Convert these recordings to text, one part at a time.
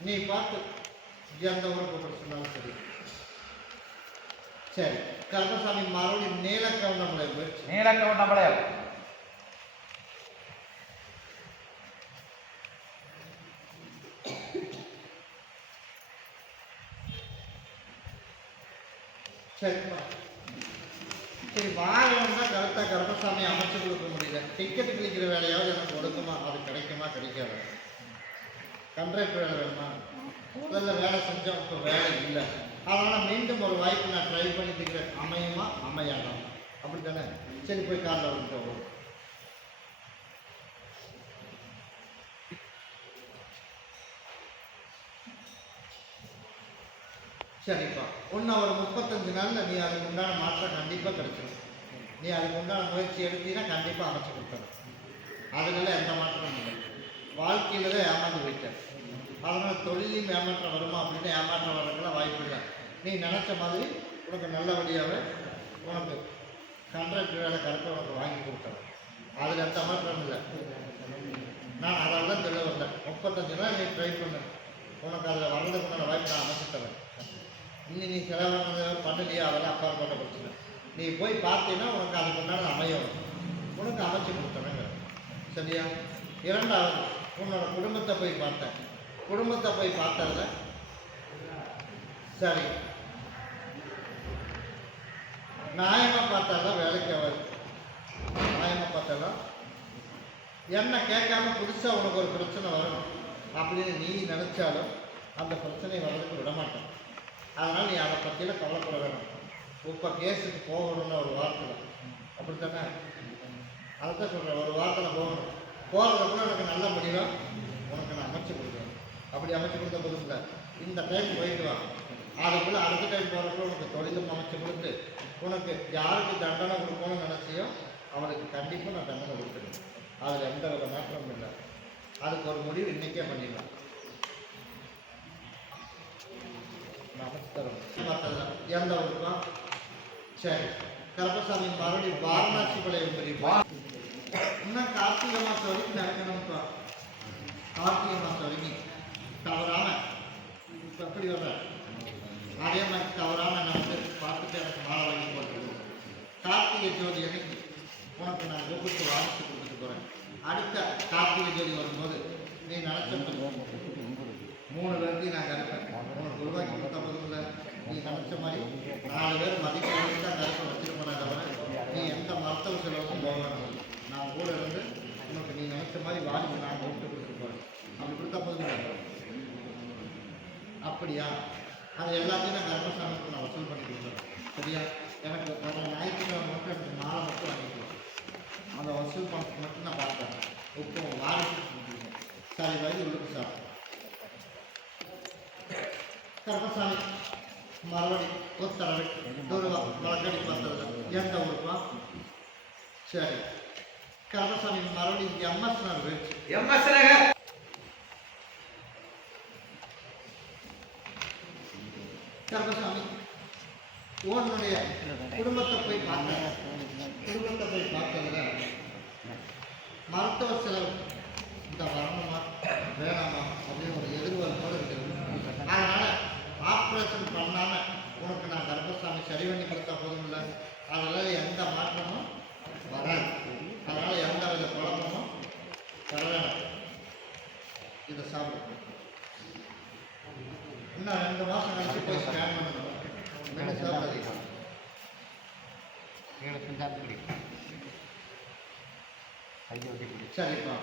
நீ பார்த்து எந்த கூப்பிட சொன்னாலும் சரி. சரி கருப்பசாமி மறுபடியும் நீலக்கவுண்டமலை போயிடுச்சு நீலக்கவுண்டமலையம் சரிப்பா சரி வாகனம் தான் கரெக்டாக கருப்பசாமி அமைச்சு கொடுக்க முடியல. டிக்கெட் கிழிக்கிற வேலையாவது எனக்கு கொடுக்குமா அது கிடைக்குமா கிடைக்காது? கண்ட்ராக்டர் வேலை வேணுமா முதல்ல வேலை செஞ்சோம் இப்போ வேலை இல்லை. அதனால் மீண்டும் ஒரு வாய்ப்பு நான் ட்ரை பண்ணிக்கிறேன் அமையுமா? அமையாதான் அப்படி தானே சரி போய் காரில் வந்துட்டு சரிப்பா. ஒன்று ஒரு முப்பத்தஞ்சு நாளில் நீ அதுக்கு உண்டான மாற்றம் கண்டிப்பாக கிடைச்சிடும் நீ அதுக்கு உண்டான முயற்சி எடுத்தீங்கன்னா கண்டிப்பாக அமைச்சு கொடுத்துடும் அதனால எந்த மாற்றமும் இல்லை. வாழ்க்கையில் தான் ஏமாந்து போயிட்டேன் அதனால் தொழிலையும் ஏமாற்றம் வருமா அப்படின்னு ஏமாற்றம் வரதுக்கெல்லாம் வாய்ப்பு இல்லை. நீ நினச்ச மாதிரி உனக்கு நல்லபடியாகவே உனக்கு கண்ட்ராக்ட் வேலை கரெக்டாக உனக்கு வாங்கி கொடுத்தேன் அதில் எந்த மாற்றம் இல்லை. நான் அதெல்லாம் தான் சொல்ல வந்தேன். முப்பத்தஞ்சு நாள் நீ ட்ரை பண்ணு. உனக்கு அதில் வர்றதுக்கு உண்டான வாய்ப்பு நான் அமைச்சு தரேன். இன்னும் நீ செலவானது பண்ணலையா? அதெல்லாம் அப்பாற்பட்ட பிரச்சனை நீ போய் பார்த்தீங்கன்னா உனக்கு அதுக்கு உண்டான அமையும் உனக்கு அமைச்சு கொடுத்துறேங்க சரியா? இரண்டாவது உன்னோட குடும்பத்தை போய் பார்த்தேன். குடும்பத்தை போய் பார்த்தல சரி. நியாயமாக பார்த்தாதான் வேலைக்கு ஆகாது நியாயமாக பார்த்தாதான் என்ன கேட்காம புதுசாக உனக்கு ஒரு பிரச்சனை வரும் அப்படின்னு நீ நினச்சாலும் அந்த பிரச்சனை வர்றதுக்கு விட மாட்டேன் அதனால் நீ அதை பற்றியில் கவலைப்பட வேணும். இப்போ கேஸுக்கு போகணும்னு ஒரு வார்த்தை. அப்படித்தானே? தான் சொல்கிறேன் ஒரு வார்த்தையில் போகணும். போகிறதுக்குள்ள எனக்கு நல்ல முடியும் உனக்கு நான் அமைச்சு கொடுக்குறேன். அப்படி அமைச்சு கொடுத்த புதுசில் இந்த டைம் போயிட்டு வா. அதுக்குள்ளே அடுத்த டைம் போகிறப்ப உனக்கு தொழிலும் அமைச்சு கொடுத்து உனக்கு யாருக்கு தண்டனை கொடுக்கணும்னு நினச்சியோ அவனுக்கு கண்டிப்பாக நான் தண்டனை கொடுத்துருவேன் அதில் எந்த வித மாற்றமும் இல்லை. அதுக்கு ஒரு முடிவு இன்றைக்கே பண்ணிடலாம். நமஸ்காரம் எந்த ஊருக்கா? சரி. கருப்பசாமி மறுபடியும் வாரணாசி பழைய இன்னும் கார்த்திகை மாதம் வரைக்கும் நடக்கணும்ப்பா கார்த்திகை மாதம் வரைக்கும். தவறாம. இப்போ எப்படி வர அதே மாதிரி தவறாம நான் வந்து பார்த்துட்டு எனக்கு மாலை வாங்கி போட்டுருக்கேன் கார்த்திகை ஜோதி அன்னைக்கு உனக்கு நான் கூப்பிட்டு வாழ்த்து கொடுத்துட்டு போகிறேன் அடுத்த கார்த்திகை ஜோதி வரும்போது நீ நினச்சது மூணு பேருக்கு நான் கருப்பேன். உனக்கு ரூபாய்க்கு கொடுத்த போதும் நீ நினச்ச மாதிரி நாலு பேர் மதிப்பு தான் கருப்பை வச்சிருப்பேன் தவிர நீ எந்த மருத்துவ செலவுக்கும் போக வேண்டாம் நான் கூட இருந்து உனக்கு நீ நினச்ச மாதிரி வாங்கி நான் கொடுத்து கொடுத்துட்டு போகிறேன் அப்படி கொடுத்த போதும் அப்படியா? அது எல்லாத்தையும் நான் கர்மசாமிக்கு நான் வசூல் பண்ணி கொடுக்குறேன் சரியா? எனக்கு வர ஞாயிற்றுக்கிழமை மட்டும் எனக்கு மாலை மட்டும் வாங்கிக்கிறோம் அந்த வசூல் பணத்துக்கு மட்டும் நான் பார்த்தேன் இப்போ வாரிசு கொடுத்துருக்கேன் வயது உள்ளுக்கு சார் கர்மசாமி மறுபடி ஒரு தடவை துருவா வழக்கடி பார்த்தது எந்த ஊருப்பா? சரி. கர்மசாமி மறுபடி இங்கே எம்எஸ் நாள் எம்எஸ் நகர் கர்மசாமி உன்னுடைய குடும்பத்தை போய் பார்த்தேன் குடும்பத்தை போய் பார்த்ததுல மருத்துவ செலவு. இந்த வரணுமா வேணாமா அப்படின்னு ஒரு எதிர்பார்ப்போடு இருக்கிறது. அதனால் ஆப்ரேஷன் பண்ணாம உனக்கு நான் கர்ப்பசாமி சரி பண்ணி கொடுத்தா போதும் இல்லை அதில் எந்த மாற்றமும் வராது அதனால எந்த வித குழப்பமும் வர வேணாம் இதை சாப்பிடு இன்னும் ரெண்டு மாதம் கழிச்சு போய் ஸ்கேன் பண்ணணும். என்ன சாப்பிடாதீங்க சரிப்பா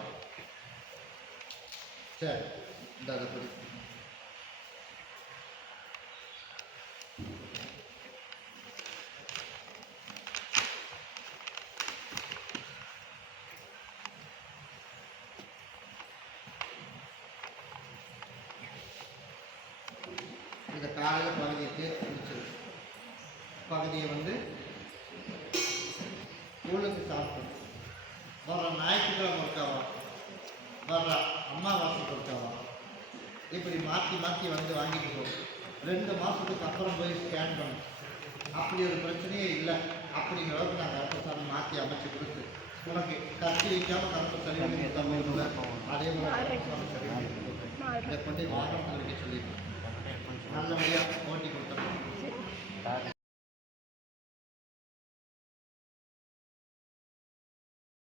சரி இந்த அதை கொடு. இந்த காலையில் பகுதியை தேர்த்து முடிச்சது. பகுதியை வந்து ஸ்கூலுக்கு சாப்பிட்டோம். வர்ற ஞாயிற்றுக்கிழமை இருக்காவா வர்ற அம்மாவாசைக்கு இருக்காவா இப்படி மாற்றி மாற்றி வந்து வாங்கிட்டு போகும் ரெண்டு மாதத்துக்கு அப்புறம் போய் ஸ்கேன் பண்ணும் அப்படி ஒரு பிரச்சனையே இல்லை. அப்படிங்கிற அளவுக்கு நான் கருப்பசாமி மாற்றி அமைச்சு கொடுத்து உனக்கு கட்சி வைக்காமல் கருப்பு சரி அதே மாதிரி கொண்டு வாகனத்தில் 上亮。